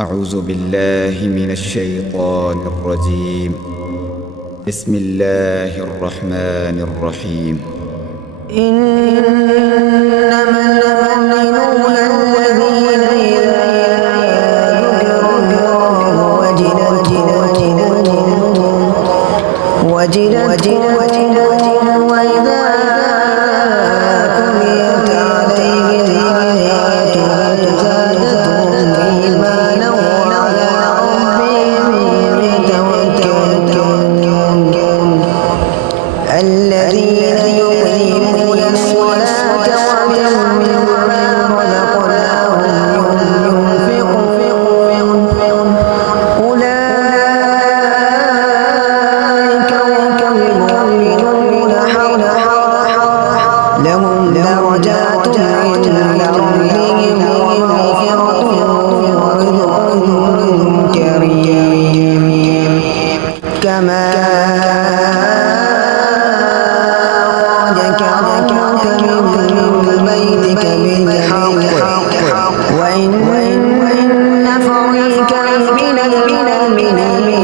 أعوذ بالله من الشيطان الرجيم. بسم الله الرحمن الرحيم. إنما المؤمنون الذين إذا ذكر الله وجلت قلوبهم وإذا تليت عليهم آياته زادتهم إيمانا وعلى ربهم يتوكلون. الذين يقيمون الصلاة ومما رزقناهم ينفقون أولئك هم المؤمنون حقا لهم درجات عند ربهم ومغفرة ورزق كريم. كما وإن فريقا من المؤمنين